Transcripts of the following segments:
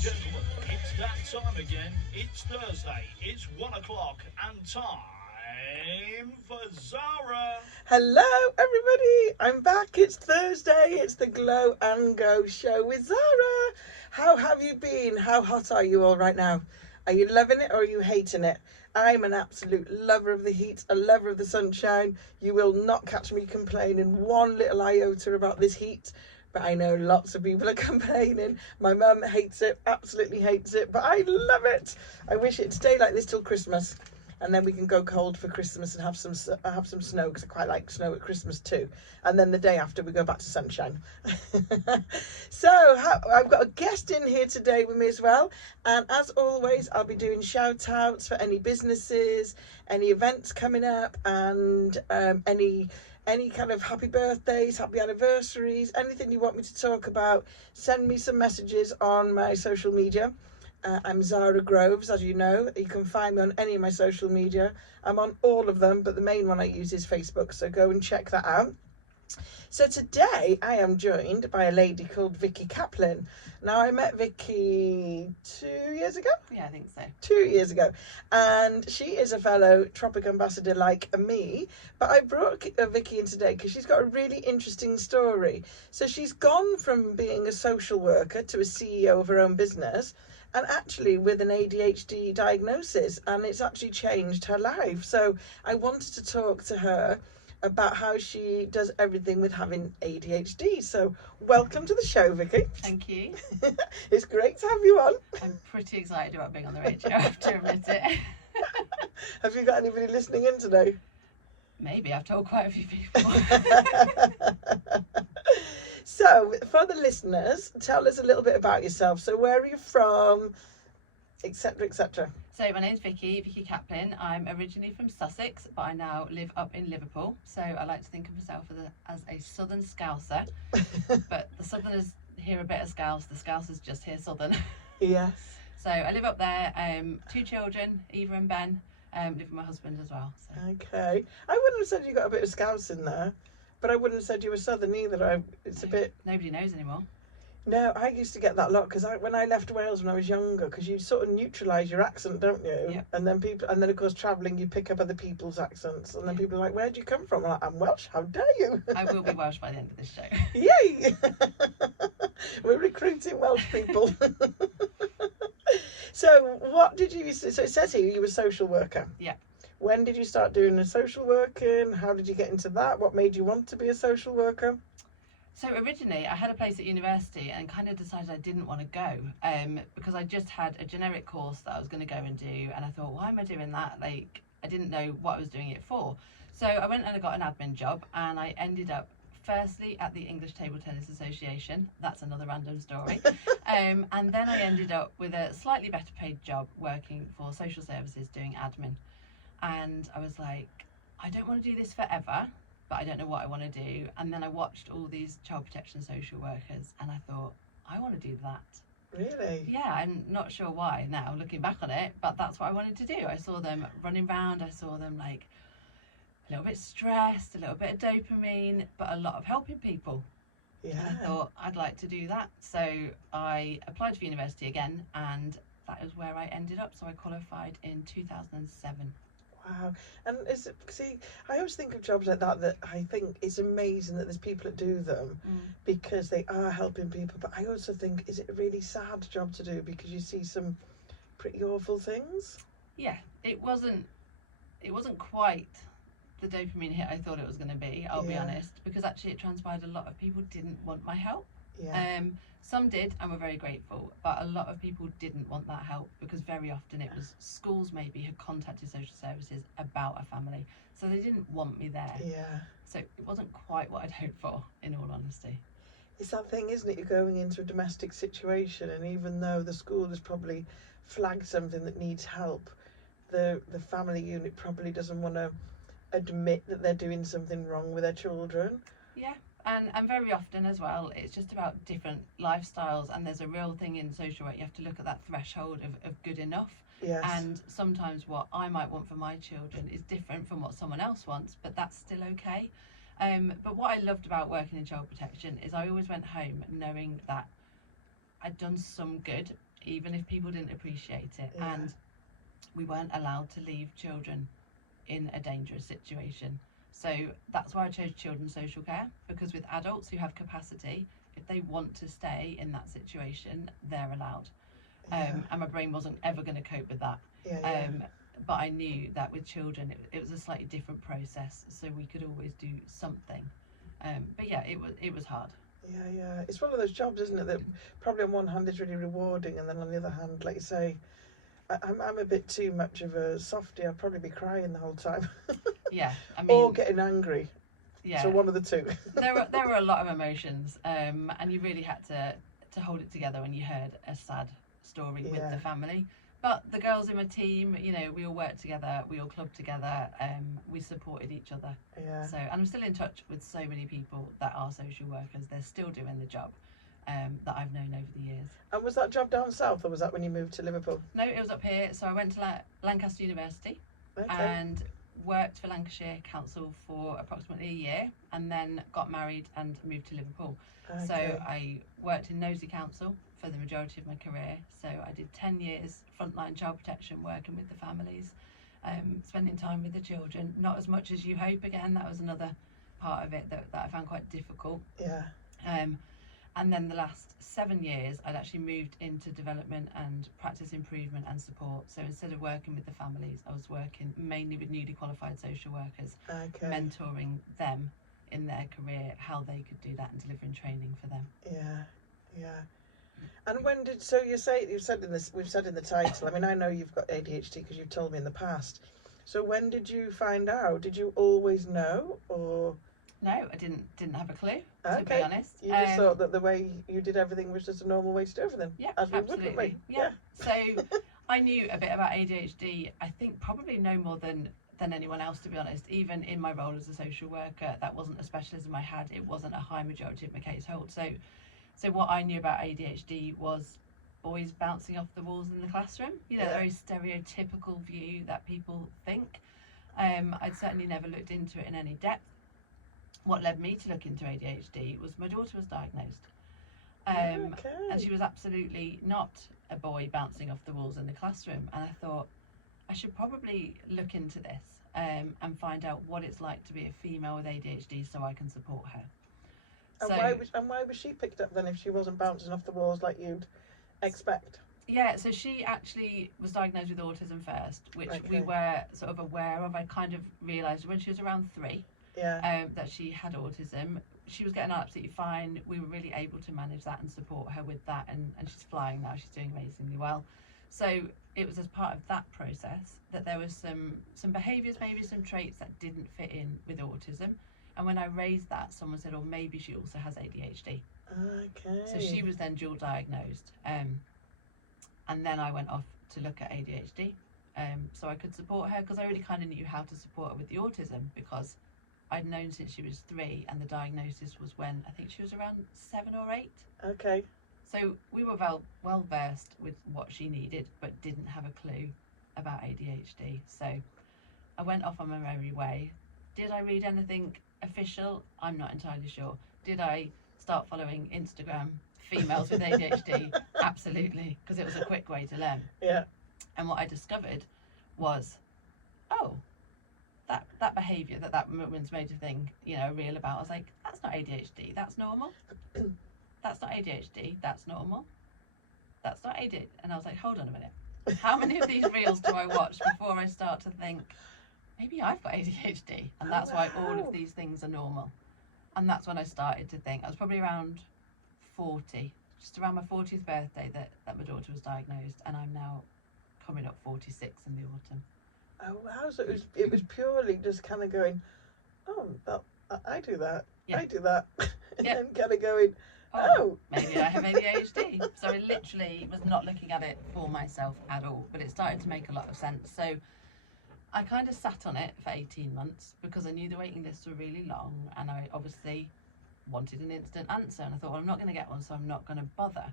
gentlemen, it's that time again. It's Thursday, it's 1 o'clock, and time for Zara. Hello, everybody. I'm back. It's Thursday. It's the Glow and Go show with Zara. How have you been? How hot are you all right now? Are you loving it or are you hating it? I'm an absolute lover of the heat, a lover of the sunshine. You will not catch me complaining one little iota about this heat. But I know lots of people are complaining. My mum hates it, absolutely hates it, but I love it. I wish it'd stay like this till Christmas, and then we can go cold for Christmas and have some snow, because I quite like snow at Christmas too. And then the day after we go back to sunshine. So I've got a guest in here today with me as well, and as always I'll be doing shout outs for any businesses, any events coming up, and any kind of happy birthdays, happy anniversaries, anything you want me to talk about. Send me some messages on my social media. I'm Zara Groves, as you know. You can find me on any of my social media. I'm on all of them, but the main one I use is Facebook, so go and check that out. So today I am joined by a lady called Vicki Caplin. Now, I met Vicki 2 years ago? Yeah, I think so. 2 years ago. And she is a fellow Tropic Ambassador like me. But I brought Vicki in today because she's got a really interesting story. So she's gone from being a social worker to a CEO of her own business, and actually with an ADHD diagnosis, and it's actually changed her life. So I wanted to talk to her about how she does everything with having ADHD. So welcome to the show, Vicki. Thank you. It's great to have you on. I'm pretty excited about being on the radio, I have to admit it. Have you got anybody listening in today? Maybe, I've told quite a few people. So, for the listeners, tell us a little bit about yourself. So, where are you from, etc., etc.? So my name's Vicki Caplin. I'm originally from Sussex, but I now live up in Liverpool. So I like to think of myself as a southern Scouser. But the southerners hear a bit of Scouse, the Scousers just hear southern. Yes. So I live up there, 2 children, Eva and Ben, live with my husband as well. So. Okay. I wouldn't have said you got a bit of Scouse in there, but I wouldn't have said you were southern either. It's a bit... Nobody knows anymore. No, I used to get that a lot because when I left Wales when I was younger, because you sort of neutralise your accent, don't you? Yeah. And then of course travelling, you pick up other people's accents, and then people are like, "Where do you come from?" I'm like, "I'm Welsh. How dare you?" I will be Welsh by the end of this show. Yay! We're recruiting Welsh people. So, what did you? So it says here you were a social worker. Yeah. When did you start doing the social working? How did you get into that? What made you want to be a social worker? So originally I had a place at university and kind of decided I didn't want to go because I just had a generic course that I was going to go and do, and I thought, why am I doing that? Like, I didn't know what I was doing it for. So I went and I got an admin job, and I ended up firstly at the English Table Tennis Association. That's another random story. And then I ended up with a slightly better paid job working for social services doing admin. And I was like, I don't want to do this forever, but I don't know what I want to do. And then I watched all these child protection social workers, and I thought, I want to do that. Really? Yeah, I'm not sure why now, looking back on it, but that's what I wanted to do. I saw them running around, I saw them like a little bit stressed, a little bit of dopamine, but a lot of helping people. Yeah. And I thought I'd like to do that. So I applied for university again, and that is where I ended up. So I qualified in 2007. Wow. And I always think of jobs like that I think it's amazing that there's people that do them because they are helping people. But I also think, is it a really sad job to do because you see some pretty awful things? Yeah, it wasn't quite the dopamine hit I thought it was going to be, I'll be honest, because actually it transpired a lot of people didn't want my help. Yeah. Some did and were very grateful, but a lot of people didn't want that help because very often it was schools maybe had contacted social services about a family, so they didn't want me there. Yeah. So it wasn't quite what I'd hoped for, in all honesty. It's that thing, isn't it? You're going into a domestic situation, and even though the school has probably flagged something that needs help, the family unit probably doesn't want to admit that they're doing something wrong with their children. Yeah. And very often as well, it's just about different lifestyles, and there's a real thing in social work, you have to look at that threshold of good enough. Yes. And sometimes what I might want for my children is different from what someone else wants, but that's still okay. But what I loved about working in child protection is I always went home knowing that I'd done some good even if people didn't appreciate it. Yeah. And we weren't allowed to leave children in a dangerous situation. So that's why I chose children's social care, because with adults who have capacity, if they want to stay in that situation, they're allowed. Yeah. And my brain wasn't ever going to cope with that. Yeah. But I knew that with children, it was a slightly different process, so we could always do something. But yeah, it was hard. Yeah. It's one of those jobs, isn't it, that probably on one hand is really rewarding, and then on the other hand, like you say, I'm a bit too much of a softie. I'd probably be crying the whole time. Yeah, I mean, or getting angry. yeah. So one of the two. there were a lot of emotions, and you really had to hold it together when you heard a sad story with Yeah. the family. But the girls in my team, you know, we all worked together, we all clubbed together, we supported each other. Yeah. So, and I'm still in touch with so many people that are social workers. They're still doing the job that I've known over the years. And was that job down south, or was that when you moved to Liverpool? No, it was up here. So I went to Lancaster University Okay. and worked for Lancashire Council for approximately a year, and then got married and moved to Liverpool. Okay. So I worked in Nosey Council for the majority of my career. So I did 10 years frontline child protection, working with the families, spending time with the children. Not as much as you hope. Again, that was another part of it that I found quite difficult. Yeah. And then the last 7 years, I'd actually moved into development and practice improvement and support. So instead of working with the families, I was working mainly with newly qualified social workers, Okay. mentoring them in their career, how they could do that, and delivering training for them. Yeah. And when did, so you say, we've said in the title, I mean, I know you've got ADHD because you've told me in the past. So when did you find out? Did you always know, or? No, I didn't have a clue, to Okay. be honest. You just thought that the way you did everything was just a normal way to do everything. Yeah, as we absolutely. would, wouldn't we? Yeah. So I knew a bit about ADHD, I think probably no more than anyone else, to be honest. Even in my role as a social worker, that wasn't a specialism I had. It wasn't a high majority of my case hold. So what I knew about ADHD was boys bouncing off the walls in the classroom. You know, Yeah. the very stereotypical view that people think. I'd certainly never looked into it in any depth. What led me to look into ADHD was my daughter was diagnosed. Okay. And she was absolutely not a boy bouncing off the walls in the classroom. And I thought, I should probably look into this and find out what it's like to be a female with ADHD so I can support her. And why was she picked up then if she wasn't bouncing off the walls like you'd expect? Yeah, so she actually was diagnosed with autism first, which we Okay. were sort of aware of. I kind of realised when she was around 3 Yeah. that she had autism. She was getting on absolutely fine. We were really able to manage that and support her with that, and she's flying now. She's doing amazingly well. So it was as part of that process that there was some behaviours, maybe some traits that didn't fit in with autism. And when I raised that, someone said, oh, maybe she also has ADHD. Okay. So she was then dual diagnosed. And then I went off to look at ADHD so I could support her, because I already kind of knew how to support her with the autism, because I'd known since she was 3, and the diagnosis was when I think she was around 7 or 8. Okay. So we were well versed with what she needed, but didn't have a clue about ADHD. So I went off on my merry way. Did I read anything official? I'm not entirely sure. Did I start following Instagram females with ADHD? Absolutely, because it was a quick way to learn. Yeah. And what I discovered was, oh, that behaviour that woman's made a thing, you know, real about. I was like, that's not ADHD, that's normal. That's not ADHD, that's normal. That's not ADHD. And I was like, hold on a minute. How many of these reels do I watch before I start to think, maybe I've got ADHD? And that's why all of these things are normal. And that's when I started to think. I was probably around 40, just around my 40th birthday that my daughter was diagnosed. And I'm now coming up 46 in the autumn. Oh wow! So it was purely just kind of going, oh, well, I do that. Yeah. I do that, and Yeah. then kind of going, oh, maybe I have ADHD. So I literally was not looking at it for myself at all, but it started to make a lot of sense. So I kind of sat on it for 18 months because I knew the waiting lists were really long, and I obviously wanted an instant answer, and I thought, well, I'm not going to get one, so I'm not going to bother.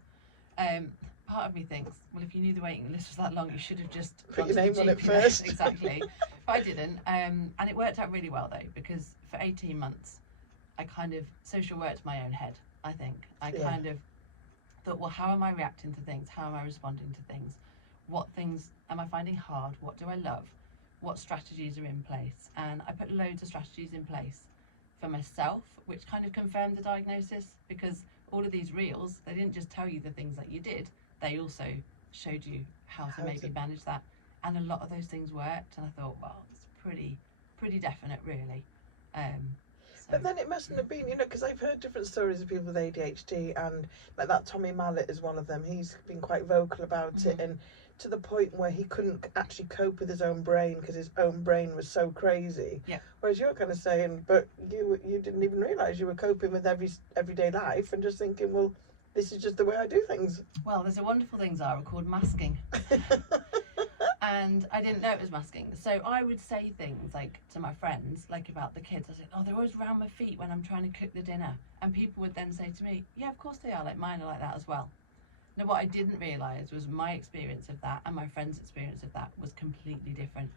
Part of me thinks, well, if you knew the waiting list was that long, you should have just Put your gone to name the on it GP. first. Exactly. But I didn't, and it worked out really well though, because for 18 months I kind of social worked my own head. I think I Yeah. kind of thought, well, how am I reacting to things? How am I responding to things? What things am I finding hard? What do I love? What strategies are in place? And I put loads of strategies in place for myself, which kind of confirmed the diagnosis, because all of these reels, they didn't just tell you the things that you did, they also showed you how to maybe manage that. And a lot of those things worked, and I thought, well, it's pretty definite, really. But then it mustn't have been, you know, because I've heard different stories of people with ADHD, and like that Tommy Mallet is one of them. He's been quite vocal about it, and to the point where he couldn't actually cope with his own brain because his own brain was so crazy. Yeah. Whereas you're kind of saying, but you didn't even realise you were coping with everyday life and just thinking, well, this is just the way I do things. Well, there's a wonderful thing, Zara, called masking. And I didn't know it was masking. So I would say things like to my friends, like about the kids. I said, oh, they're always round my feet when I'm trying to cook the dinner. And people would then say to me, yeah, of course they are. Like, mine are like that as well. Now, what I didn't realise was my experience of that and my friend's experience of that was completely different.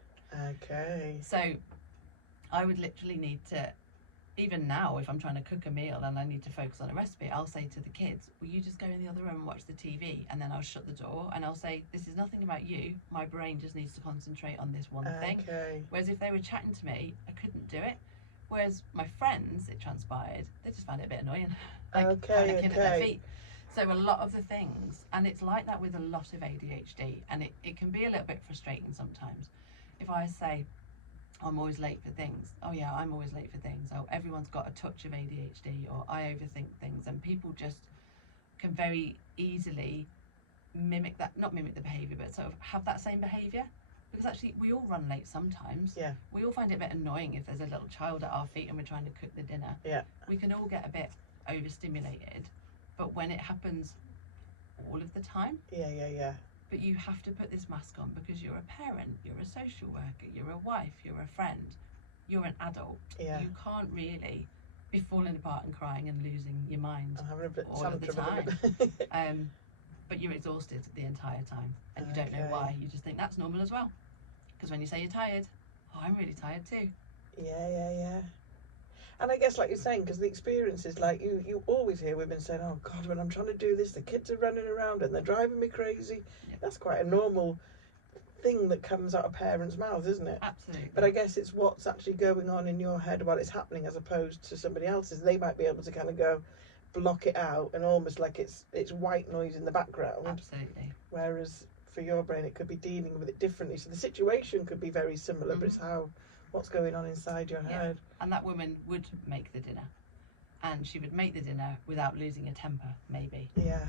Okay. So I would literally need to, even now, if I'm trying to cook a meal and I need to focus on a recipe, I'll say to the kids, will you just go in the other room and watch the TV? And then I'll shut the door and I'll say, this is nothing about you. My brain just needs to concentrate on this one thing. Whereas if they were chatting to me, I couldn't do it. Whereas my friends, it transpired, they just found it a bit annoying. Like panicking at their feet. So a lot of the things, and it's like that with a lot of ADHD, and it can be a little bit frustrating sometimes. If I say, I'm always late for things. Oh yeah, I'm always late for things. Oh, everyone's got a touch of ADHD, or I overthink things, and people just can very easily mimic that, not mimic the behaviour, but sort of have that same behaviour. Because actually we all run late sometimes. Yeah. We all find it a bit annoying if there's a little child at our feet and we're trying to cook the dinner. Yeah. We can all get a bit overstimulated, but when it happens all of the time. Yeah. But you have to put this mask on because you're a parent, you're a social worker, you're a wife, you're a friend, you're an adult. Yeah. You can't really be falling apart and crying and losing your mind all of the time. But you're exhausted the entire time and you don't know why. You just think that's normal as well. Because when you say you're tired, oh, I'm really tired too. Yeah. And I guess, like you're saying, because the experience is like you always hear women saying, oh God, when I'm trying to do this, the kids are running around and they're driving me crazy. Yeah. That's quite a normal thing that comes out of parents' mouths, isn't it? Absolutely. But I guess it's what's actually going on in your head while it's happening as opposed to somebody else's. They might be able to kind of go block it out and almost like it's white noise in the background. Absolutely. Whereas for your brain, it could be dealing with it differently. So the situation could be very similar, but it's what's going on inside your head. And that woman would make the dinner, and she would make the dinner without losing a temper, maybe. Yeah.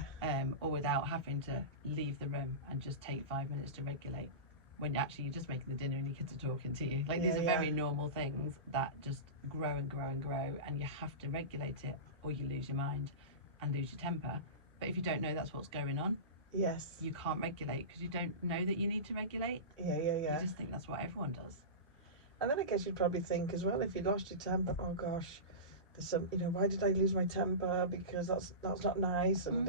Or without having to leave the room and just take 5 minutes to regulate, when actually you're just making the dinner and your kids are talking to you. Like these are very normal things that just grow and grow and grow, and you have to regulate it or you lose your mind and lose your temper. But if you don't know that's what's going on, yes, you can't regulate because you don't know that you need to regulate. Yeah. You just think that's what everyone does. And then I guess you'd probably think as well, if you lost your temper, oh gosh, there's some, why did I lose my temper? Because that's not nice. And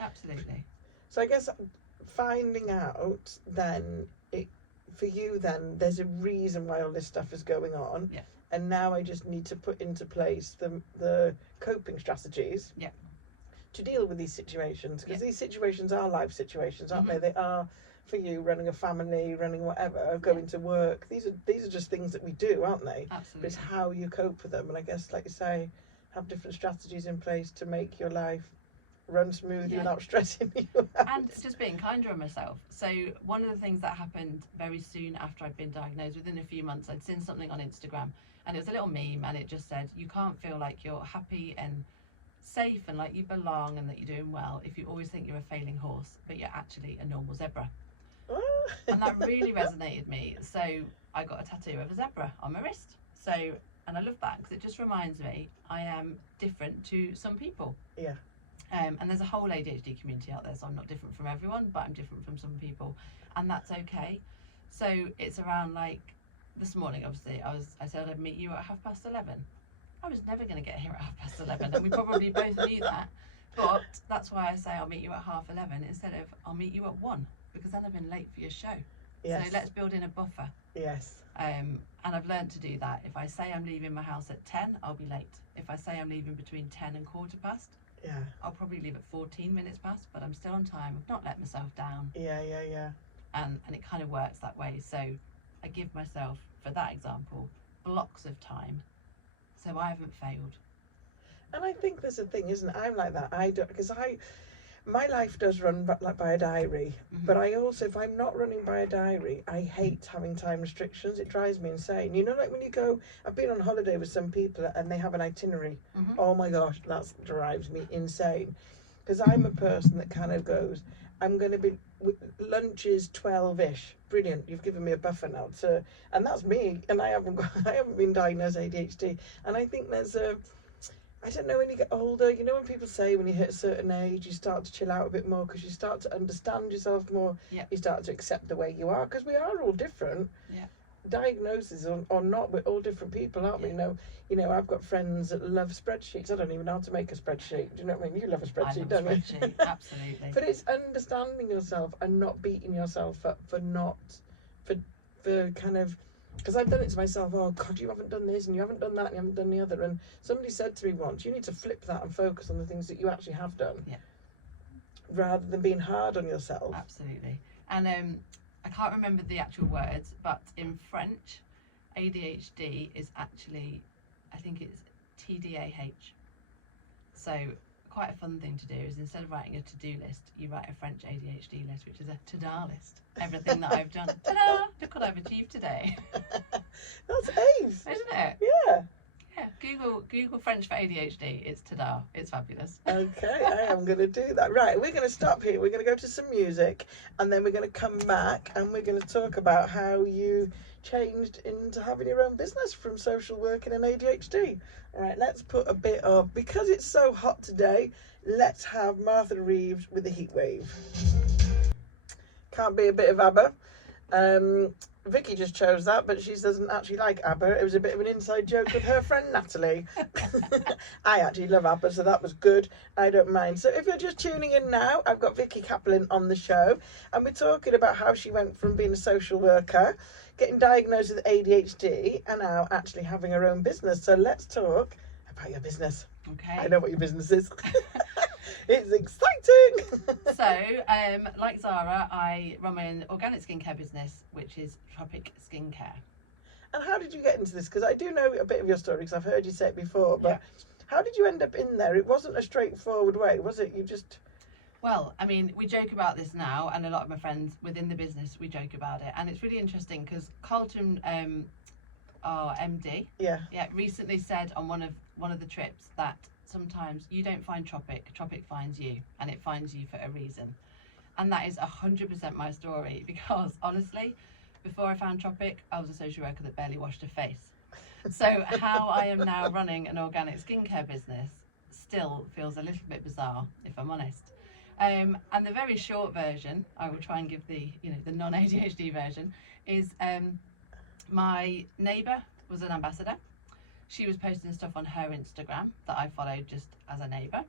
Absolutely. So I guess finding out then, for you then, there's a reason why all this stuff is going on. Yeah. And now I just need to put into place the coping strategies. Yeah. To deal with these situations, because these situations are life situations, aren't they? They are, for you, running a family, running whatever, going to work. These are just things that we do, aren't they? Absolutely. But it's how you cope with them, and I guess, like you say, have different strategies in place to make your life run smoothly without stressing you out. And just being kinder on myself. So one of the things that happened very soon after I'd been diagnosed, within a few months, I'd seen something on Instagram, and it was a little meme, and it just said, you can't feel like you're happy and safe and like you belong and that you're doing well if you always think you're a failing horse but you're actually a normal zebra. And that really resonated with me, so I got a tattoo of a zebra on my wrist. So, and I love that because it just reminds me I am different to some people. And there's a whole ADHD community out there, so I'm not different from everyone, but I'm different from some people, and that's okay. So it's around, like, this morning obviously I said I'd meet you at 11:30. I was never going to get here at 11:30, and we probably both knew that. But that's why I say I'll meet you at 11:30 instead of I'll meet you at 1, because then I've been late for your show. Yes. So let's build in a buffer. Yes. And I've learned to do that. If I say I'm leaving my house at 10, I'll be late. If I say I'm leaving between 10 and 15, Yeah. I'll probably leave at 14 minutes past, but I'm still on time. I've not let myself down. Yeah. And it kind of works that way. So I give myself, for that example, blocks of time. So I haven't failed. And I think there's a thing, isn't it? I'm like that. I don't, because my life does run like by a diary, but I also, if I'm not running by a diary, I hate having time restrictions. It drives me insane. You know, like when you go, I've been on holiday with some people and they have an itinerary. Oh my gosh, that drives me insane. Because I'm a person that kind of goes, I'm going to be, lunch is 12-ish. Brilliant, you've given me a buffer now to, and that's me. And I haven't been diagnosed ADHD. And I think there's I don't know, when you get older, you know, when people say when you hit a certain age, you start to chill out a bit more because you start to understand yourself more. Yeah. You start to accept the way you are, because we are all different. Yeah. Diagnoses or not, we're all different people, aren't we? You know, I've got friends that love spreadsheets. I don't even know how to make a spreadsheet. Do you know what I mean? You love a spreadsheet, don't you? Absolutely. But it's understanding yourself and not beating yourself up for kind of, because I've done it to myself. Oh God, you haven't done this and you haven't done that and you haven't done the other. And somebody said to me once, you need to flip that and focus on the things that you actually have done, rather than being hard on yourself. Absolutely. And I can't remember the actual words, but in French, ADHD is actually, I think it's TDAH. So quite a fun thing to do is, instead of writing a to-do list, you write a French ADHD list, which is a to-da list. Everything that I've done. Ta-da! Look what I've achieved today. That's ace. Isn't it? Yeah. Yeah. Google French for ADHD. It's ta-da. It's fabulous. Okay, I am going to do that. Right, we're going to stop here. We're going to go to some music, and then we're going to come back and we're going to talk about how you changed into having your own business from social working and ADHD. All right, let's put a bit of, because it's so hot today, let's have Martha Reeves with the Heat Wave. Can't be a bit of ABBA. Vicki just chose that, but she doesn't actually like ABBA. It was a bit of an inside joke with her friend Natalie. I actually love ABBA, so that was good. I don't mind. So if you're just tuning in now, I've got Vicki Caplin on the show, and we're talking about how she went from being a social worker, getting diagnosed with ADHD, and now actually having her own business. So let's talk about your business. Okay. I know what your business is. It's exciting. So, like Zara, I run my own organic skincare business, which is Tropic Skincare. And how did you get into this? Because I do know a bit of your story, because I've heard you say it before, but how did you end up in there? It wasn't a straightforward way, was it? You just... Well, I mean, we joke about this now, and a lot of my friends within the business, we joke about it. And it's really interesting because Carlton, our MD, recently said on one of the trips that sometimes you don't find Tropic finds you, and it finds you for a reason. And that is 100% my story, because honestly, before I found Tropic, I was a social worker that barely washed her face. So how I am now running an organic skincare business still feels a little bit bizarre, if I'm honest. And the very short version, I will try and give the non-ADHD version, is my neighbour was an ambassador. She was posting stuff on her Instagram that I followed just as a neighbour.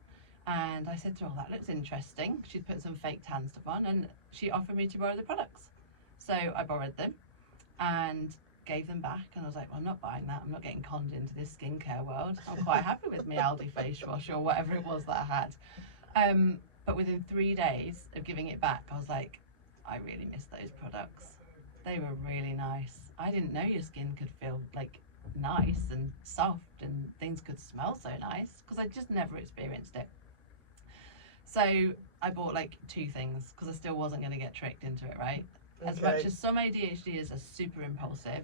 And I said to her, oh, that looks interesting. She'd put some fake tan stuff on, and she offered me to borrow the products. So I borrowed them and gave them back. And I was like, well, I'm not buying that. I'm not getting conned into this skincare world. I'm quite happy with my Aldi face wash or whatever it was that I had. But within 3 days of giving it back, I was like, I really miss those products. They were really nice. I didn't know your skin could feel like nice and soft and things could smell so nice, because I just never experienced it. So I bought like 2 things because I still wasn't going to get tricked into it, right? As much as some ADHDers are super impulsive,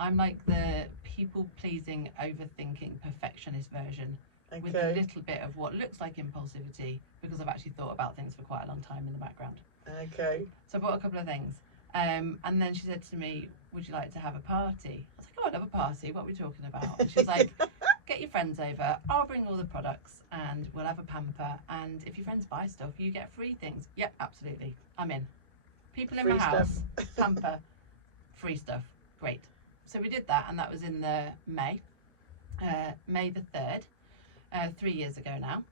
I'm like the people-pleasing, overthinking, perfectionist version with a little bit of what looks like impulsivity, because I've actually thought about things for quite a long time in the background. Okay. So I bought a couple of things. And then she said to me, would you like to have a party? I was like, oh, I'd love a party. What are we talking about? And she was like, get your friends over. I'll bring all the products and we'll have a pamper. And if your friends buy stuff, you get free things. Yep, absolutely. I'm in. People in Free my house, stuff. pamper, free stuff. Great. So we did that, and that was in the May the 3rd, 3 years ago now.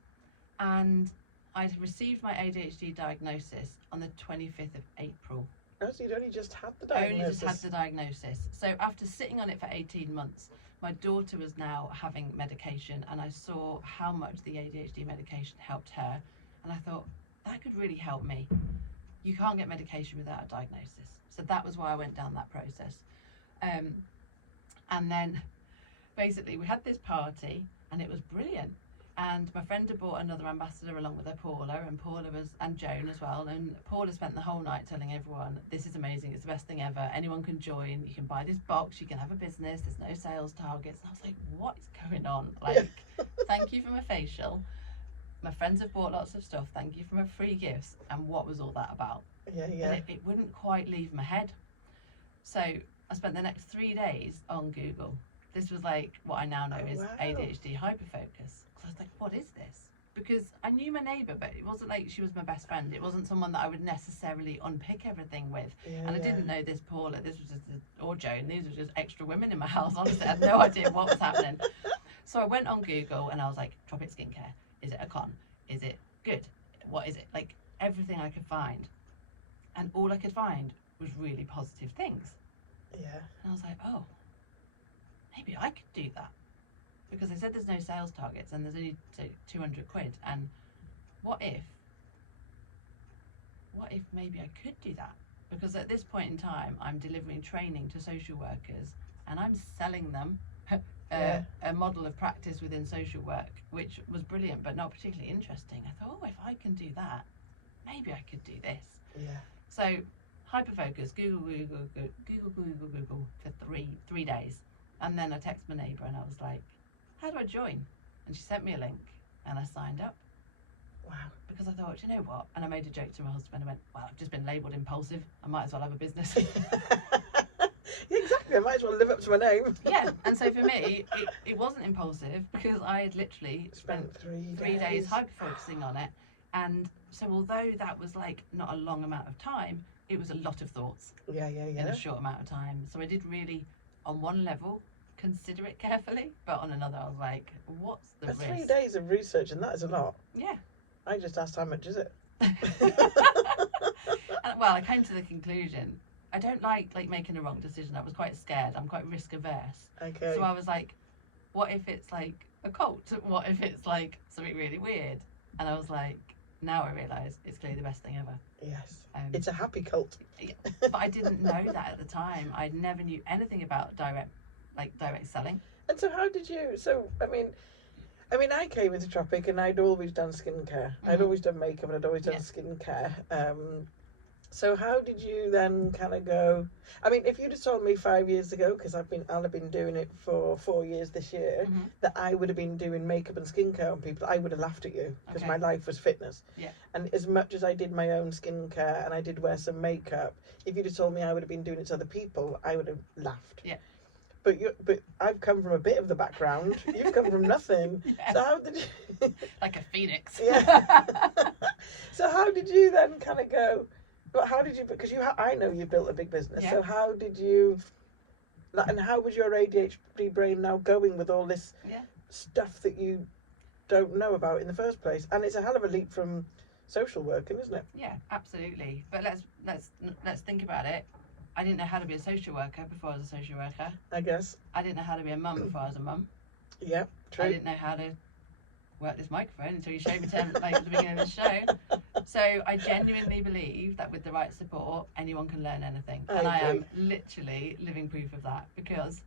And I received my ADHD diagnosis on the 25th of April. Oh, so you'd only just had the I diagnosis? only just had the diagnosis. So after sitting on it for 18 months, my daughter was now having medication, and I saw how much the ADHD medication helped her, and I thought, that could really help me. You can't get medication without a diagnosis. So that was why I went down that process. And then basically we had this party, and it was brilliant. And my friend had brought another ambassador along with her, Paula, and Joan as well. And Paula spent the whole night telling everyone, this is amazing, it's the best thing ever. Anyone can join, you can buy this box, you can have a business, there's no sales targets. And I was like, what is going on? Like, thank you for my facial. My friends have bought lots of stuff, thank you for my free gifts. And what was all that about? Yeah. And it wouldn't quite leave my head. So I spent the next 3 days on Google. This was like what I now know is ADHD hyperfocus. I was like, what is this? Because I knew my neighbour, but it wasn't like she was my best friend. It wasn't someone that I would necessarily unpick everything with. And I didn't know this Paula, this was just, or Joan, these were just extra women in my house. Honestly, I had no idea what was happening. So I went on Google and I was like, Tropic Skincare, is it a con? Is it good? What is it? Like everything I could find. And all I could find was really positive things. Yeah. And I was like, oh, maybe I could do that. Because they said there's no sales targets and there's only 200 quid. And what if maybe I could do that? Because at this point in time, I'm delivering training to social workers and I'm selling them a model of practice within social work, which was brilliant, but not particularly interesting. I thought, oh, if I can do that, maybe I could do this. Yeah. So hyperfocus, Google for three days. And then I texted my neighbour and I was like, how do I join? And she sent me a link and I signed up. Wow. Because I thought, you know what? And I made a joke to my husband. I went, well, I've just been labelled impulsive. I might as well have a business. Yeah, exactly. I might as well live up to my name. Yeah. And so for me, it wasn't impulsive because I had literally spent 3 days hyper-focusing on it. And so although that was like not a long amount of time, it was a lot of thoughts in a short amount of time. So I did really, on one level, consider it carefully, but on another I was like, what's the risk? 3 days of research, and that is a lot. Yeah. I just asked how much is it. And, well, I came to the conclusion I don't like making a wrong decision. I was quite scared. I'm quite risk averse. Okay. So I was like, what if it's like a cult? What if it's like something really weird? And I was like, now I realise it's clearly the best thing ever. Yes. It's a happy cult. But I didn't know that at the time. I never knew anything about direct selling. And so how did you, I mean I came into Tropic and I'd always done skincare. Mm-hmm. I'd always done makeup and I'd always done skincare. So how did you then kind of go, I mean, if you'd have told me 5 years ago, because I'll have been doing it for 4 years this year, that I would have been doing makeup and skincare on people, I would have laughed at you because my life was fitness. Yeah. And as much as I did my own skincare and I did wear some makeup, if you'd have told me I would have been doing it to other people, I would have laughed. Yeah. But I've come from a bit of the background. You've come from nothing. Yeah. So how did you? Like a phoenix. Yeah. So how did you then kind of go? But how did you? Because I know you built a big business. Yeah. So how did you? And how was your ADHD brain now going with all this stuff that you don't know about in the first place? And it's a hell of a leap from social working, isn't it? Yeah, absolutely. But let's think about it. I didn't know how to be a social worker before I was a social worker. I guess. I didn't know how to be a mum before I was a mum. Yeah, true. I didn't know how to work this microphone until you showed me at the beginning of the show. So I genuinely believe that with the right support, anyone can learn anything. And I am literally living proof of that because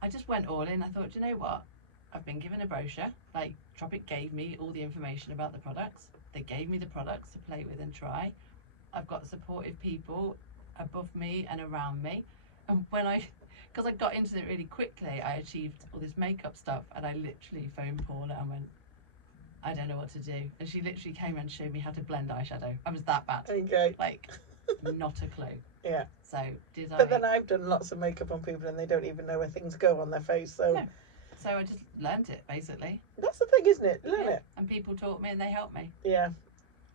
I just went all in. I thought, you know what? I've been given a brochure. Like Tropic gave me all the information about the products. They gave me the products to play with and try. I've got supportive people above me and around me, and because I got into it really quickly, I achieved all this makeup stuff, and I literally phoned Paula and went, I don't know what to do, and she literally came and showed me how to blend eyeshadow. I was that bad. Okay. Like not a clue. Yeah. So But then I've done lots of makeup on people and they don't even know where things go on their face, so no. So I just learnt it basically. That's the thing, isn't it? Learn it. And people taught me and they helped me. Yeah.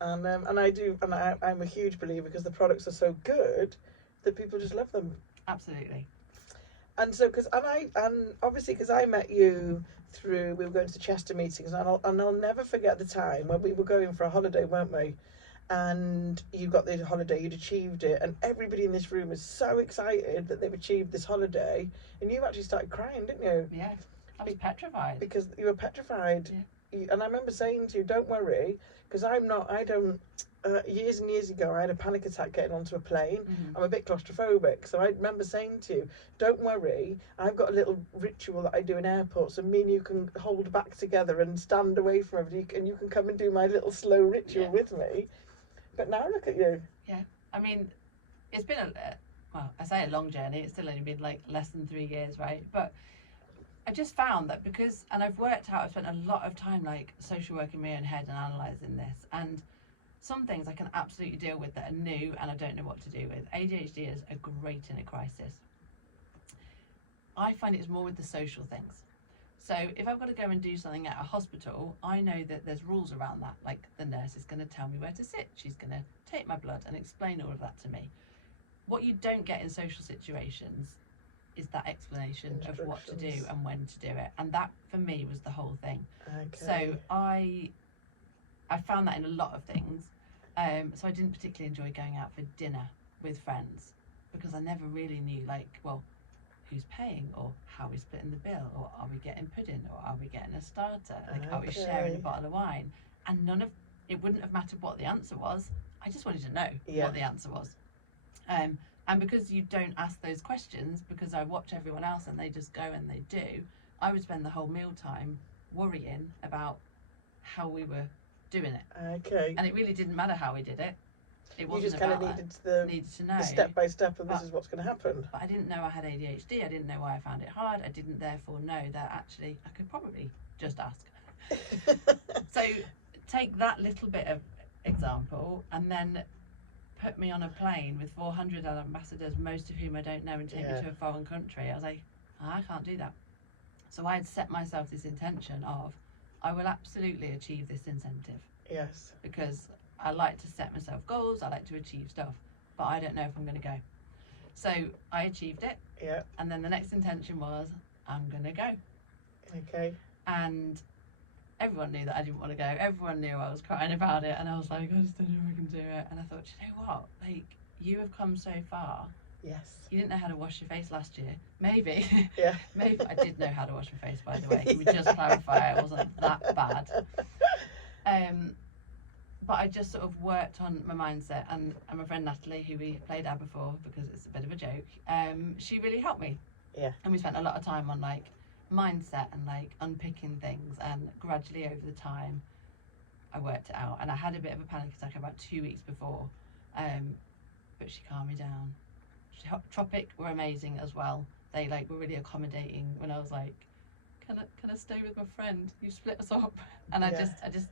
And I'm a huge believer because the products are so good that people just love them. Absolutely. And so, obviously because I met you we were going to the Chester meetings, and I'll never forget the time when we were going for a holiday, weren't we? and you got the holiday, you'd achieved it, and everybody in this room is so excited that they've achieved this holiday, and you actually started crying, didn't you? Yeah, I was petrified. Because you were petrified. Yeah. And I remember saying to you, don't worry, because years and years ago, I had a panic attack getting onto a plane. Mm-hmm. I'm a bit claustrophobic, so I remember saying to you, don't worry, I've got a little ritual that I do in airports, and me and you can hold back together and stand away from everybody, and you can come and do my little slow ritual with me. But now look at you. Yeah, I mean, it's been I say a long journey, it's still only been like less than 3 years, right? But I just found that and I've spent a lot of time like social work in my own head and analysing this, and some things I can absolutely deal with that are new and I don't know what to do with. ADHD is a great in a crisis. I find it's more with the social things. So if I've got to go and do something at a hospital, I know that there's rules around that. Like the nurse is going to tell me where to sit. She's going to take my blood and explain all of that to me. What you don't get in social situations is that explanation of what to do and when to do it. And that for me was the whole thing. Okay. So I found that in a lot of things. So I didn't particularly enjoy going out for dinner with friends because I never really knew who's paying, or how are we splitting the bill, or are we getting pudding, or are we getting a starter, are we sharing a bottle of wine? And it wouldn't have mattered what the answer was. I just wanted to know what the answer was. And because you don't ask those questions, because I watch everyone else and they just go and they do, I would spend the whole mealtime worrying about how we were doing it. Okay. And it really didn't matter how we did it. It wasn't you just kind of needed to know the step by step, and this is what's going to happen. But I didn't know I had ADHD. I didn't know why I found it hard. I didn't therefore know that actually I could probably just ask. So take that little bit of example and then put me on a plane with 400 ambassadors, most of whom I don't know, and take me to a foreign country. I was like, I can't do that. So I had set myself this intention of, I will absolutely achieve this incentive. Yes. Because I like to set myself goals, I like to achieve stuff, but I don't know if I'm going to go. So I achieved it. Yeah. And then the next intention was, I'm going to go. Okay. And everyone knew that I didn't want to go. Everyone knew I was crying about it. And I was like, I just don't know if I can do it. And I thought, you know what? Like, you have come so far. Yes. You didn't know how to wash your face last year. Maybe. Yeah. Maybe. I did know how to wash my face, by the way. Can we just clarify? It wasn't that bad. But I just sort of worked on my mindset, and my friend Natalie, who we played ABBA for because it's a bit of a joke, she really helped me. Yeah. And we spent a lot of time on like mindset and like unpicking things, and gradually over the time I worked it out. And I had a bit of a panic attack about 2 weeks before, but she calmed me down. Tropic were amazing as well. They were really accommodating when I was like, can I stay with my friend? You split us up. And I just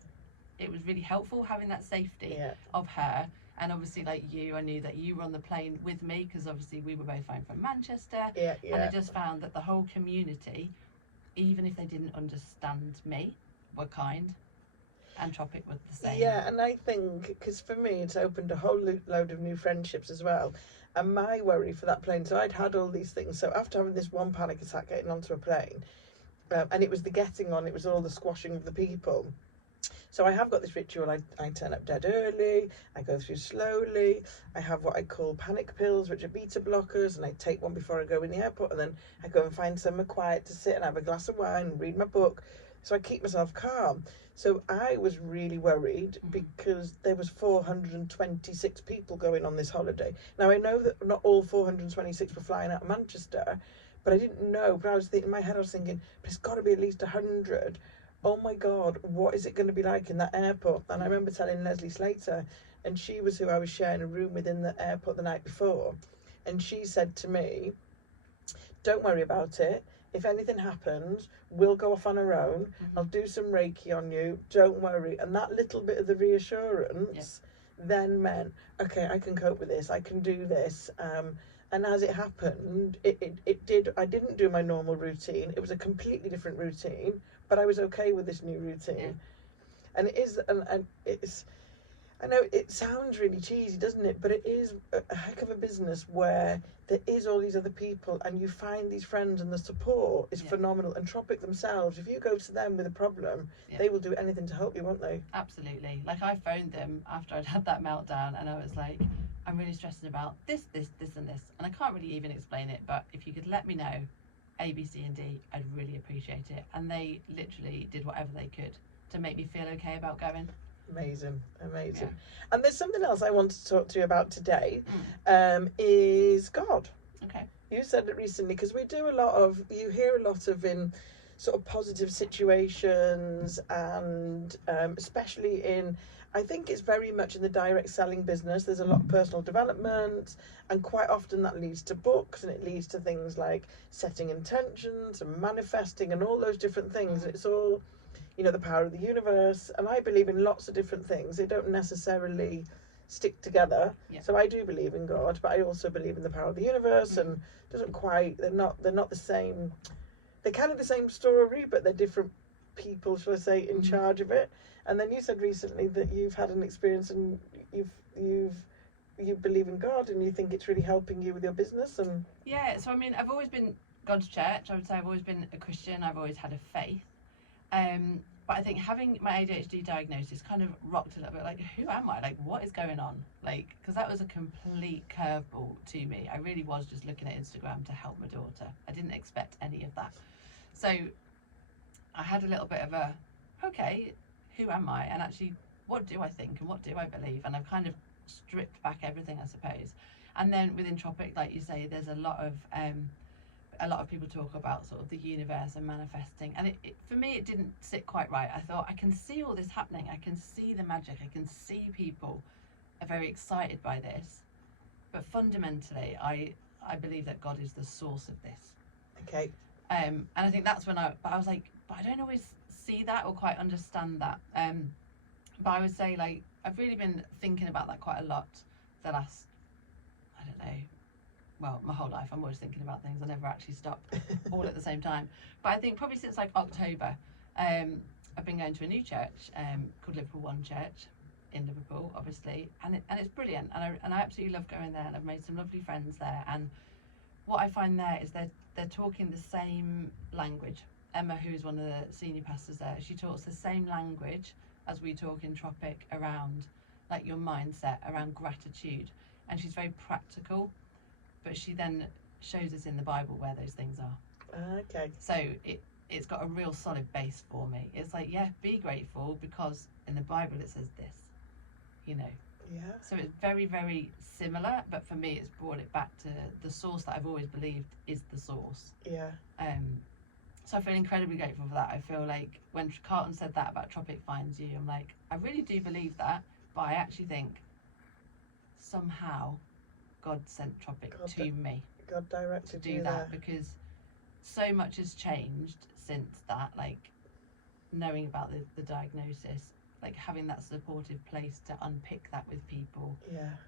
it was really helpful having that safety of her. And obviously, like you, I knew that you were on the plane with me because obviously we were both flying from Manchester. Yeah. And I just found that the whole community, even if they didn't understand me, were kind. And Tropic was the same. Yeah, and I think, because for me, it's opened a whole load of new friendships as well. And my worry for that plane, so I'd had all these things. So after having this one panic attack getting onto a plane, and it was the getting on, it was all the squashing of the people. So I have got this ritual. I turn up dead early, I go through slowly, I have what I call panic pills, which are beta blockers, and I take one before I go in the airport, and then I go and find somewhere quiet to sit and have a glass of wine and read my book. So I keep myself calm. So I was really worried because there was 426 people going on this holiday. Now I know that not all 426 were flying out of Manchester, but I didn't know. But I was thinking, in my head I was thinking, but it's got to be at least 100. Oh my God, what is it going to be like in that airport? And I remember telling Leslie Slater, and she was who I was sharing a room with in the airport the night before, and she said to me, don't worry about it. If anything happens, we'll go off on our own. I'll do some Reiki on you. Don't worry. And that little bit of the reassurance then meant, okay, I can cope with this. I can do this. And as it happened, it did. I didn't do my normal routine. It was a completely different routine, but I was okay with this new routine. And it is, and it's, I know it sounds really cheesy, doesn't it? But it is a heck of a business where there is all these other people and you find these friends, and the support is phenomenal. And Tropic themselves, if you go to them with a problem, they will do anything to help you, won't they? Absolutely. Like, I phoned them after I'd had that meltdown and I was like, I'm really stressing about this, and this. And I can't really even explain it, but if you could let me know A, B, C and D, I'd really appreciate it. And they literally did whatever they could to make me feel okay about going. Amazing. Yeah. And there's something else I wanted to talk to you about today, is God. Okay. You said it recently, because you hear a lot of in sort of positive situations, and especially I think it's very much in the direct selling business. There's a lot of personal development, and quite often that leads to books, and it leads to things like setting intentions and manifesting and all those different things. It's all, the power of the universe, and I believe in lots of different things. They don't necessarily stick together. So I do believe in God, but I also believe in the power of the universe, and they're not the same. They're kind of the same story, but they're different people, shall I say, in charge of it. And then you said recently that you've had an experience, and you believe in God, and you think it's really helping you with your business. And so I mean, I've always been gone to church. I would say I've always been a Christian. I've always had a faith. But I think having my ADHD diagnosis kind of rocked a little bit. Like, who am I? Like, what is going on? Like, because that was a complete curveball to me. I really was just looking at Instagram to help my daughter. I didn't expect any of that. So I had a little bit of a, okay, who am I? And actually, what do I think and what do I believe? And I've kind of stripped back everything, I suppose. And then within Tropic, like you say, there's a lot of people talk about sort of the universe and manifesting, and for me it didn't sit quite right. I thought, I can see all this happening, I can see the magic, I can see people are very excited by this, but fundamentally I believe that God is the source of this. Okay. And I think that's when I was like, but I don't always see that or quite understand that. But I would say, like, I've really been thinking about that quite a lot the last, I don't know, well, my whole life. I'm always thinking about things. I never actually stop all at the same time. But I think probably since like October, I've been going to a new church called Liverpool One Church in Liverpool, obviously, and it's brilliant. And I absolutely love going there, and I've made some lovely friends there. And what I find there is they're talking the same language. Emma, who is one of the senior pastors there, she talks the same language as we talk in Tropic around like your mindset, around gratitude, and she's very practical. But she then shows us in the Bible where those things are. Okay. So it's got a real solid base for me. It's like, be grateful because in the Bible it says this, Yeah. So it's very, very similar, but for me it's brought it back to the source that I've always believed is the source. Yeah. So I feel incredibly grateful for that. I feel like when Carlton said that about Tropic Finds You, I'm like, I really do believe that, but I actually think somehow God sent Tropic to me. God directed to do that because so much has changed since that, like knowing about the diagnosis, like having that supportive place to unpick that with people,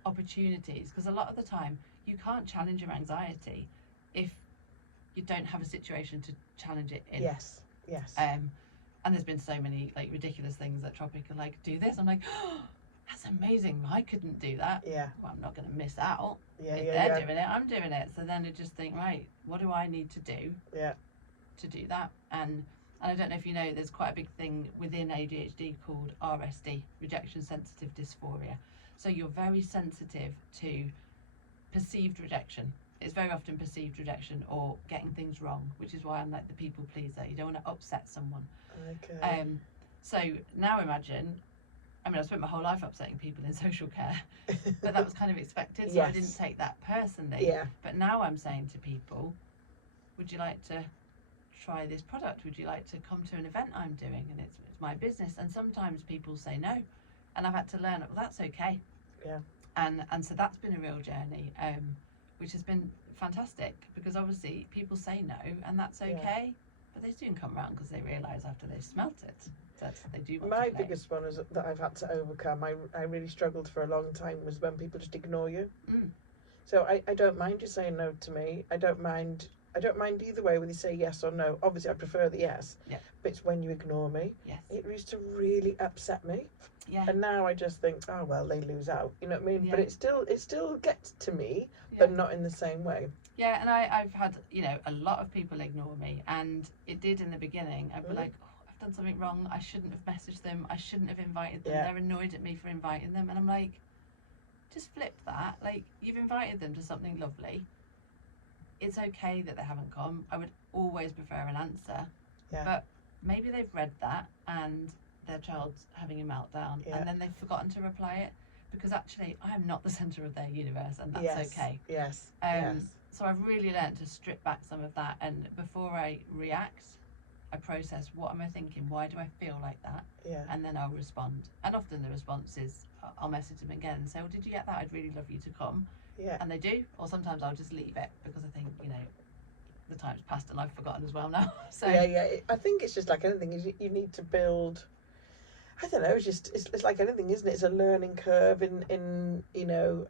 opportunities, because a lot of the time you can't challenge your anxiety if you don't have a situation to challenge it in. Yes. And there's been so many like ridiculous things that Tropic are like, do this. I'm like, oh, that's amazing. I couldn't do that. Well, I'm not going to miss out. If they're doing it, I'm doing it. So then I just think, right, what do I need to do to do that? And I don't know if you know, there's quite a big thing within ADHD called RSD, rejection sensitive dysphoria. So you're very sensitive to perceived rejection. It's very often perceived rejection or getting things wrong, which is why I'm like the people pleaser. You don't want to upset someone. Okay. So now imagine, I mean, I've spent my whole life upsetting people in social care, but that was kind of expected, so I didn't take that personally. But now I'm saying to people, would you like to try this product? Would you like to come to an event I'm doing? And it's my business. And sometimes people say no. And I've had to learn, well, that's okay. And so that's been a real journey, which has been fantastic, because obviously people say no, and that's okay. But they soon come around because they realise after they've smelt it that they do want My to play. biggest one is that I've had to overcome, I really struggled for a long time, was when people just ignore you. So I don't mind you saying no to me. I don't mind I don't mind either way whether you say yes or no. Obviously, I prefer the yes. Yeah. But it's when you ignore me. Yes. It used to really upset me. Yeah. And now I just think, oh well, they lose out. You know what I mean? Yeah. But it still gets to me, Yeah. but not in the same way. Yeah, and I've had, you know, a lot of people ignore me, and it did in the beginning. I'd be like, oh, I've done something wrong. I shouldn't have messaged them. I shouldn't have invited them. Yeah. They're annoyed at me for inviting them, and I'm like, just flip that. Like, you've invited them to something lovely. It's okay that they haven't come. I would always prefer an answer. Yeah. But maybe they've read that and their child's having a meltdown, Yeah. and then they've forgotten to reply it, because actually I am not the centre of their universe, and that's yes. okay. Yes. So I've really learned to strip back some of that, and before I react, I process, what am I thinking? Why do I feel like that? Yeah. And then I'll respond. And often the response is, I'll message them again and say, well, did you get that? I'd really love you to come. Yeah. And they do. Or sometimes I'll just leave it, because I think, you know, the time's passed and I've forgotten as well now. So Yeah. I think it's just like anything. You need to build. I don't know. It's like anything, isn't it? It's a learning curve in you know.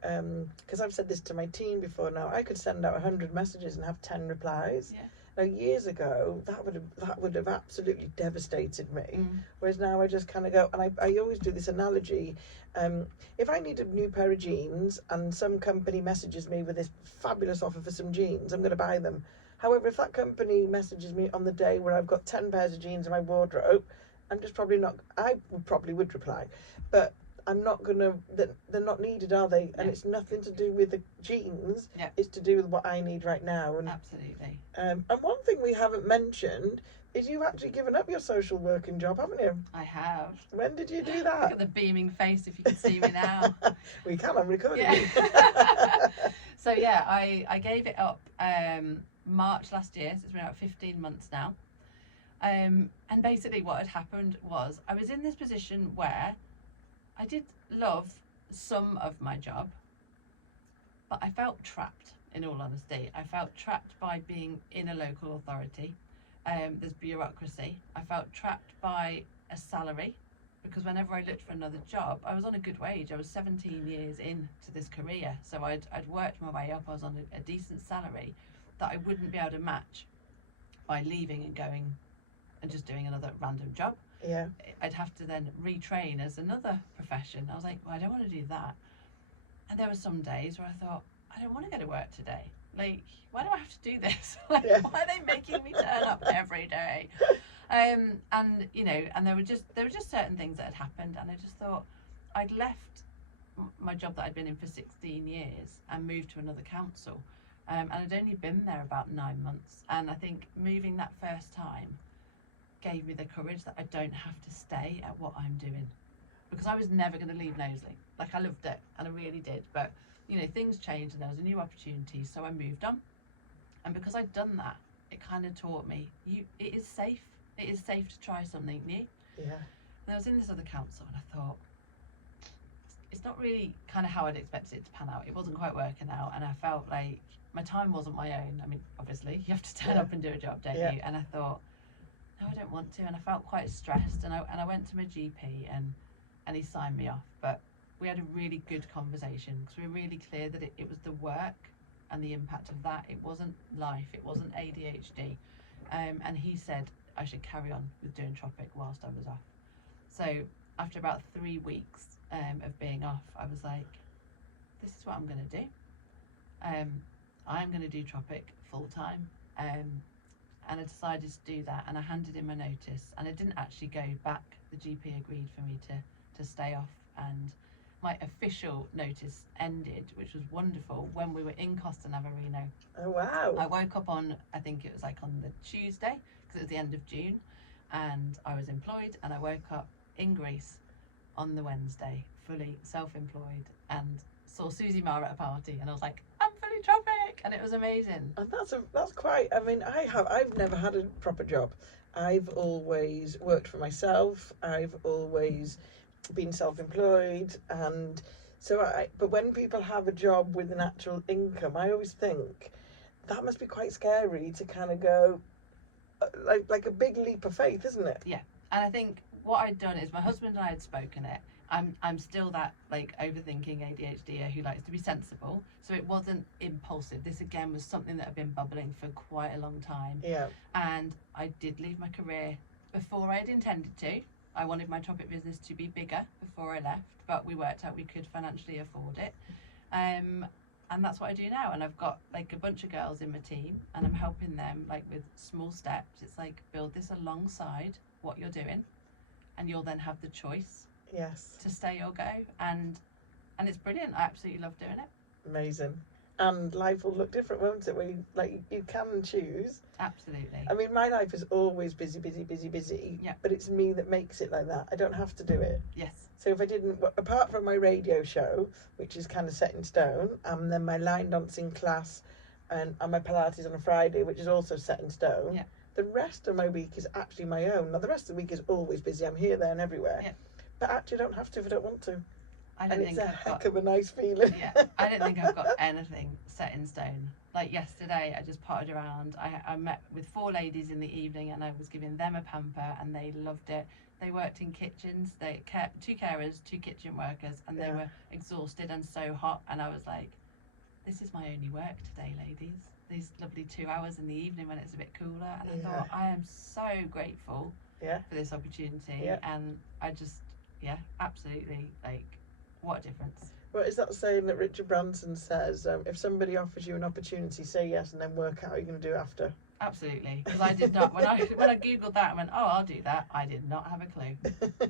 Because I've said this to my team before. Now I could send out 100 messages and have 10 replies. Yeah. Now years ago, that would have absolutely devastated me. Whereas now I just kind of go, and I always do this analogy. If I need a new pair of jeans and some company messages me with this fabulous offer for some jeans, I'm going to buy them. However, if that company messages me on the day where I've got 10 pairs of jeans in my wardrobe, I'm just probably not. I probably would reply, but I'm not gonna. They're not needed, are they? And it's nothing to do with the jeans. Yeah. It's to do with what I need right now. And absolutely. and one thing we haven't mentioned is you've actually given up your social working job, haven't you? I have. When did you do Look that? at the beaming face, if you can see me now. We can. I'm recording. Yeah. So yeah, I gave it up March last year, so it's been about 15 months now. And basically what had happened was I was in this position where I did love some of my job, but I felt trapped, in all honesty. I felt trapped by being in a local authority. There's bureaucracy. I felt trapped by a salary, because whenever I looked for another job, I was on a good wage. I was 17 years into this career, so I'd worked my way up. I was on a decent salary that I wouldn't be able to match by leaving and going and just doing another random job. Yeah. I'd have to then retrain as another profession. I was like, well, I don't want to do that. And there were some days where I thought, I don't want to go to work today. Like, why do I have to do this? Like, why are they making me turn up every day? And you know, and there were just certain things that had happened, and I just thought, I'd left my job that I'd been in for 16 years and moved to another council, and I'd only been there about 9 months. And I think moving that first time gave me the courage that I don't have to stay at what I'm doing, because I was never going to leave Knowsley. Like, I loved it, and I really did, but you know, things changed and there was a new opportunity, so I moved on. And because I'd done that, it kind of taught me, it is safe. It is safe to try something new. Yeah. And I was in this other council, and I thought, it's not really kind of how I'd expected it to pan out. It wasn't quite working out, and I felt like my time wasn't my own. I mean, obviously, you have to turn up and do a job, don't you? And I thought, no, I don't want to. And I felt quite stressed, and I went to my GP, and he signed me off. But we had a really good conversation, because we were really clear that it was the work and the impact of that. It wasn't life. It wasn't ADHD. And he said I should carry on with doing Tropic whilst I was off. So after about 3 weeks of being off, I was like, this is what I'm going to do. I'm going to do Tropic full time. And I decided to do that, and I handed in my notice, and I didn't actually go back. The GP agreed for me to stay off, and my official notice ended, which was wonderful, when we were in Costa Navarino. Oh wow. I woke up on, I think it was like on the Tuesday, because it was the end of June, and I was employed, and I woke up in Greece on the Wednesday, fully self-employed, and saw Susie Marr at a party, and I was like, I'm fully Tropic, and it was amazing. And that's quite. I mean, I've never had a proper job. I've always worked for myself. I've always been self-employed, and so but when people have a job with an actual income, I always think that must be quite scary to kind of go like a big leap of faith, isn't it? Yeah. And I think what I'd done is my husband and I had spoken it, I'm still that like overthinking ADHD who likes to be sensible. So it wasn't impulsive. This again was something that had been bubbling for quite a long time. Yeah. And I did leave my career before I had intended to. I wanted my topic business to be bigger before I left, but we worked out we could financially afford it. And that's what I do now. And I've got like a bunch of girls in my team, and I'm helping them like with small steps. It's like build this alongside what you're doing, and you'll then have the choice. Yes. To stay or go, and it's brilliant. I absolutely love doing it. Amazing. And life will look different, won't it? When you can choose. Absolutely. I mean, my life is always busy, busy, busy, busy. Yeah. But it's me that makes it like that. I don't have to do it. Yes. So if I didn't, apart from my radio show, which is kind of set in stone, and then my line dancing class, and my Pilates on a Friday, which is also set in stone. Yeah. The rest of my week is actually my own. Now the rest of the week is always busy. I'm here, there, and everywhere. Yeah. But actually, I don't have to if I don't want to. I don't And think it's a I've heck got. of a nice feeling. Yeah. I don't think I've got anything set in stone. Like yesterday, I just potted around. I met with 4 ladies in the evening, and I was giving them a pamper, and they loved it. They worked in kitchens. 2 carers, 2 kitchen workers, and they were exhausted and so hot. And I was like, "This is my only work today, ladies. These lovely 2 hours in the evening when it's a bit cooler." And I thought, I am so grateful for this opportunity. Yeah. And I just, absolutely, like, what a difference. Well, is that saying that Richard Branson says, if somebody offers you an opportunity, say yes and then work out how you're going to do after? Absolutely, because I did not. When I googled that and went, "Oh, I'll do that," I did not have a clue.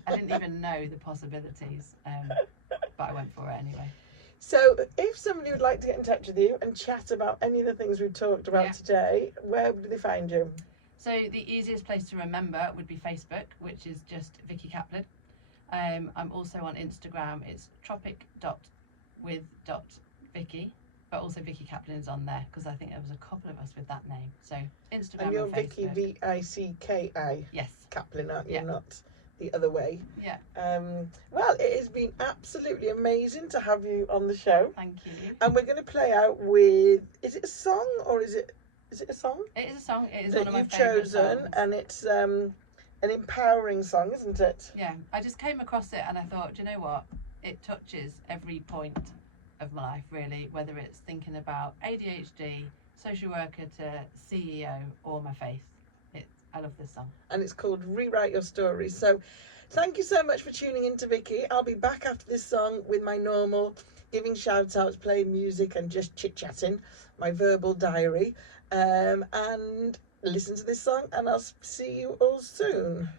I didn't even know the possibilities, but I went for it anyway. So, if somebody would like to get in touch with you and chat about any of the things we've talked about today, where do they find you? So the easiest place to remember would be Facebook, which is just Vicki Caplin. I'm also on Instagram. It's tropic.with.Vicki, but also Vicki Caplin is on there because I think there was a couple of us with that name. So Instagram And you're and Vicki, Facebook. Vicki. Yes. Caplin, aren't you? Yeah. Not the other way. Yeah. Well, it has been absolutely amazing to have you on the show. Thank you. And we're going to play out with, is it a song or is it a song? It is a song. It is that one of my you've favourite chosen, songs. and it's an empowering song, isn't it? Yeah, I just came across it and I thought, do you know what? It touches every point of my life, really, whether it's thinking about ADHD, social worker to CEO, or my faith. I love this song. And it's called Rewrite Your Story. So thank you so much for tuning in to Vicki. I'll be back after this song with my normal giving shout outs, playing music and just chit chatting, my verbal diary. And listen to this song and I'll see you all soon.